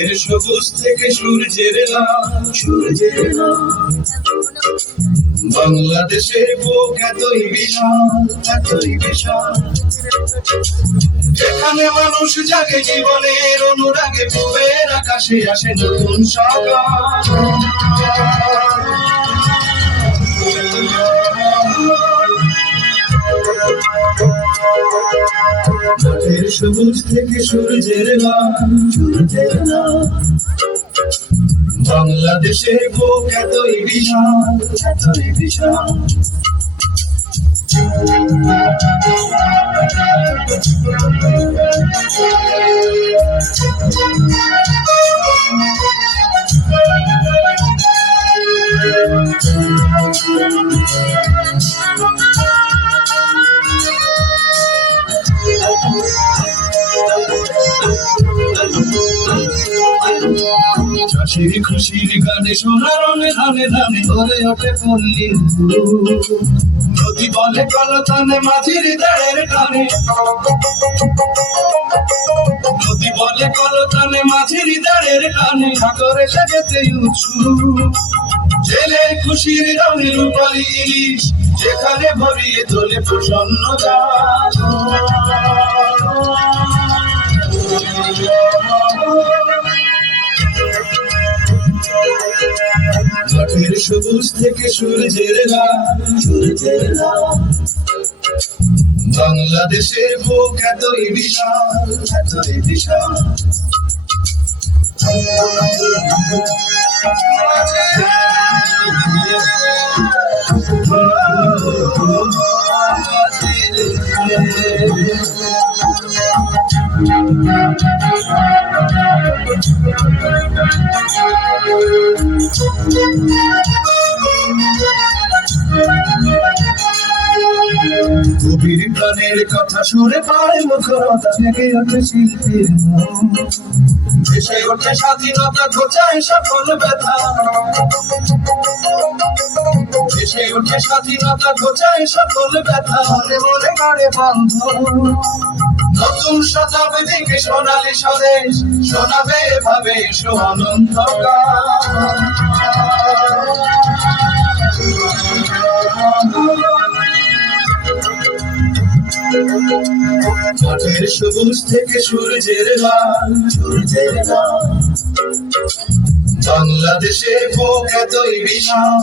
মাঠের সবুজ থেকে সূর্যের লাল, বাংলাদেশের বুক এতই বিশাল, এখানে মানুষ জাগে জীবনের অনুরাগে, পূবের আকাশে আসে নতুন সকাল। মাঠের সবুজ থেকে সূর্যের লাল, বাংলাদেশের বুক এতই বিশাল। চাষির খুশির গানে সোনার ধানে ধানে ধরে ওঠে পল্লীর নদী বলে কলতানে মাঝির দাঁড়ের টানে, নদী বলে কলতানে মাঝির দাঁড়ের টানে, সাগরে সাজেতে উৎসুক জেলের খুশির রঙের রূপালী ইলিশ, যেখানে ভরিয়ে তোলে প্রসন্ন গান। মাঠের সবুজ থেকে সূর্যের লাল, বাংলাদেশের বুক এতই বিশাল। কবির প্রাণের কথা শুনে পায় মুখরতা, জেগে ওঠে শিল্পীর মন, ভেসে ওঠে স্বাধীনতা, ঘোচায় সকল ব্যথা, ভেসে ওঠে স্বাধীনতা, ঘোচায় সকল ব্যথা, মনে মনে গাড়ে বন্ধন। নতুন শতাব্দীকে সোনালী স্বদেশ শোনাবে এভাবে এসো অনন্তকাল। মাঠের সবুজ থেকে সূর্যের লাল, বাংলাদেশের বুক এতই বিশাল,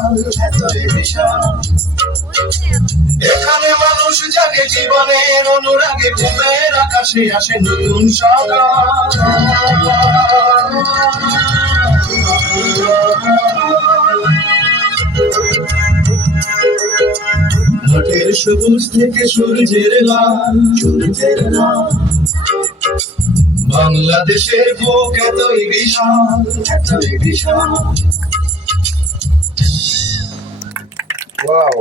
এখানে মানুষ জাগে জীবনের অনুরাগে, পূবের আকাশে আসে নতুন সকাল। মাঠের সবুজ থেকে সূর্যের লাল, বাংলাদেশের বুক এতই বিশাল। Wow.